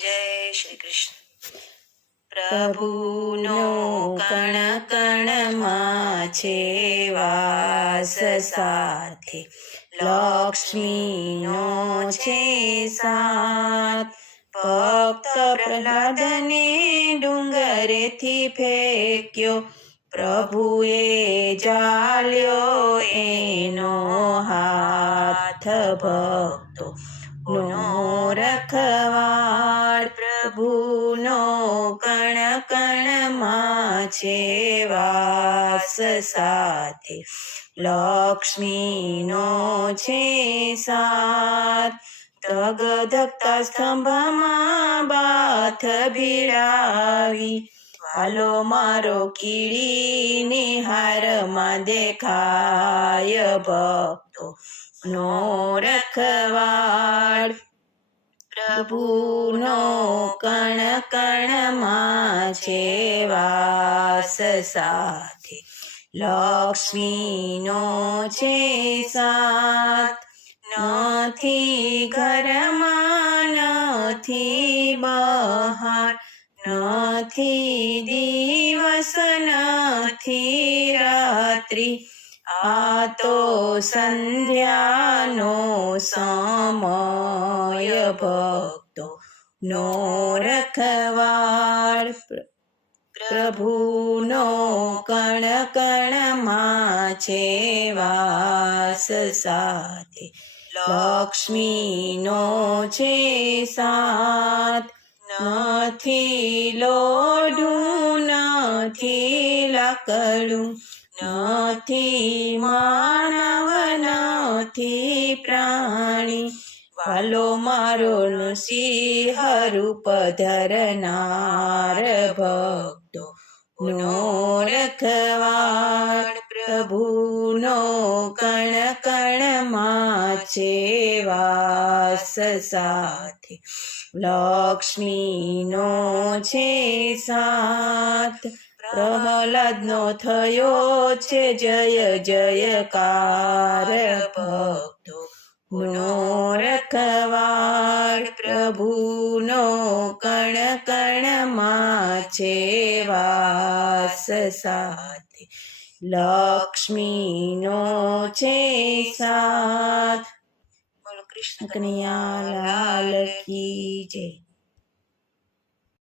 જય શ્રી કૃષ્ણ. પ્રભુનો કણ કણમાં છે વાસ સાથે, લક્ષ્મીનો છે સાથ. ભક્ત પ્રહલાદને ડુંગરેથી ફેંક્યો, પ્રભુએ જાલ્યો એનો હાથ. ભક્તો નો રખવાળ, પ્રભુનો કણ કણમાં છે વાસ સાથે, લક્ષ્મીનો છે સાથ. ધગધગતા સ્તંભમાં બાથ ભીડાવી, વાલો મારો કીડીની હારમાં દેખાય. ભક્તો નો રખવાળ, પ્રભુનો કણ કણમાં છે વાસ સાથે, લક્ષ્મીનો છે સાથ. નથી ઘરમાં નથી બહાર, નથી દિવસ નથી રાત્રિ, આ તો સંધ્યાનો સમય. ભક્તો નો રખવાળ, પ્રભુનો કણ કણમાં છે વાસ સાથે, લક્ષ્મીનો છે સાથ. નથી લોઢું નથી લાકડું, નથી માનવ નથી પ્રાણી, વાલો મારો નૃસિંહ રૂપ ધરનાર. ભક્તો નો રખવાળ, પ્રભુનો કણ કણમાં છે વાસ સાથે, લક્ષ્મીનો છે સાથ. પ્રહલાદનો થયો છે જય જયકાર. ભક્તો નો રખવાળ, પ્રભુનો કણ કણમાં છે વાસ સાથે, લક્ષ્મીનો છે સાથ. બોલો કૃષ્ણ કનૈયા લાલ કી જય.